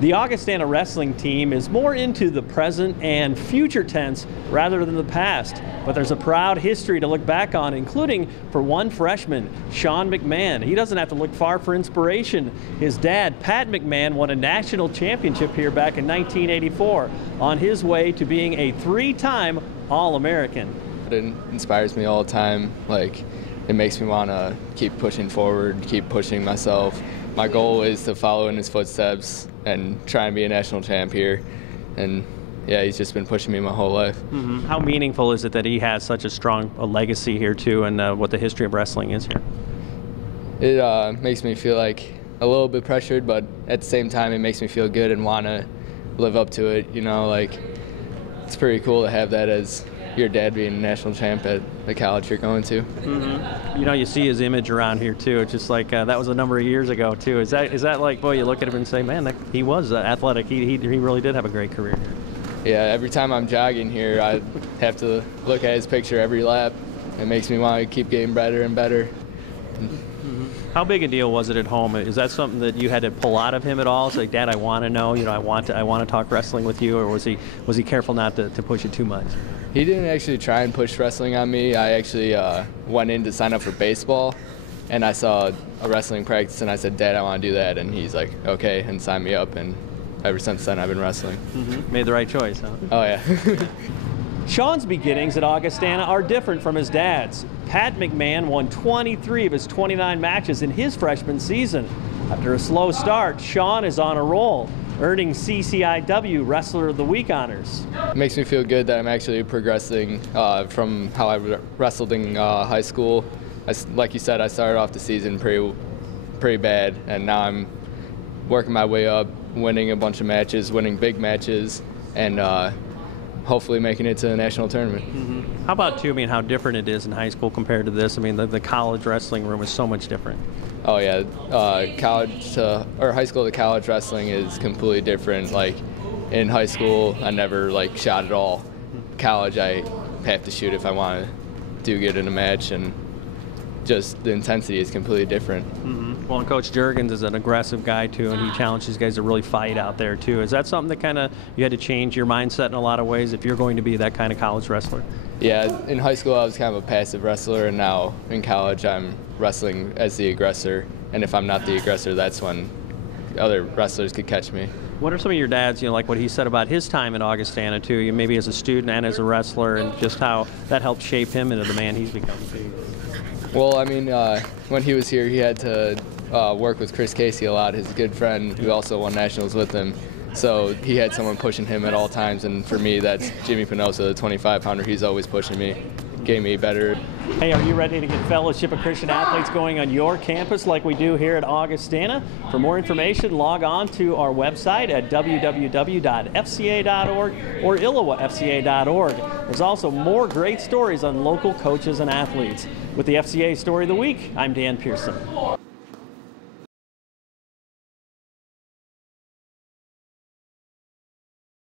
The Augustana wrestling team is more into the present and future tense rather than the past, but there's a proud history to look back on, including for one freshman, Sean McMahon. He doesn't have to look far for inspiration. His dad, Pat McMahon, won a national championship here back in 1984 on his way to being a three-time All-American. It inspires me all the time. Like, it makes me want to keep pushing forward, keep pushing myself. My goal is to follow in his footsteps and try and be a national champ here. And yeah, he's just been pushing me my whole life. Mm-hmm. How meaningful is it that he has such a strong legacy here too, and what the history of wrestling is here? It makes me feel like a little bit pressured, but at the same time it makes me feel good and want to live up to it. You know, like, it's pretty cool to have that as your dad being a national champ at the college you're going to. Mm-hmm. You know, you see his image around here too. It's just like that was a number of years ago too. Is that like, boy, you look at him and say, man, he was athletic. He really did have a great career here. Yeah, every time I'm jogging here, I have to look at his picture every lap. It makes me want to keep getting better and better. How big a deal was it at home? Is that something that you had to pull out of him at all? Say, Dad, I want to know. You know, I want to talk wrestling with you, or was he careful not to push it too much? He didn't actually try and push wrestling on me. I actually went in to sign up for baseball, and I saw a wrestling practice, and I said, Dad, I want to do that, and he's like, okay, and signed me up, and ever since then I've been wrestling. Mm-hmm. Made the right choice, huh? Oh yeah. Sean's beginnings at Augustana are different from his dad's. Pat McMahon won 23 of his 29 matches in his freshman season. After a slow start, Sean is on a roll, earning CCIW Wrestler of the Week honors. It makes me feel good that I'm actually progressing from how I wrestled in high school. Like you said, I started off the season pretty bad, and now I'm working my way up, winning a bunch of matches, winning big matches, and hopefully making it to the national tournament. Mm-hmm. How about, too, I mean, how different it is in high school compared to this? I mean, the college wrestling room is so much different. Oh yeah, high school to college wrestling is completely different. Like, in high school, I never shot at all. College, I have to shoot if I want to do good in a match, and just the intensity is completely different. Mm-hmm. Well, and Coach Juergens is an aggressive guy too, and he challenges guys to really fight out there too. Is that something that kind of you had to change your mindset in a lot of ways if you're going to be that kind of college wrestler? Yeah, in high school I was kind of a passive wrestler, and now in college I'm wrestling as the aggressor. And if I'm not the aggressor, that's when other wrestlers could catch me. What are some of your dads, like what he said about his time at Augustana too, maybe as a student and as a wrestler, and just how that helped shape him into the man he's become too? Well, I mean, when he was here, he had to work with Chris Casey a lot, his good friend who also won nationals with him. So he had someone pushing him at all times, and for me, that's Jimmy Pinoza, the 25-pounder. He's always pushing me, getting me better. Hey, are you ready to get Fellowship of Christian Athletes going on your campus like we do here at Augustana? For more information, log on to our website at www.fca.org or illowafca.org. There's also more great stories on local coaches and athletes. With the FCA Story of the Week, I'm Dan Pearson.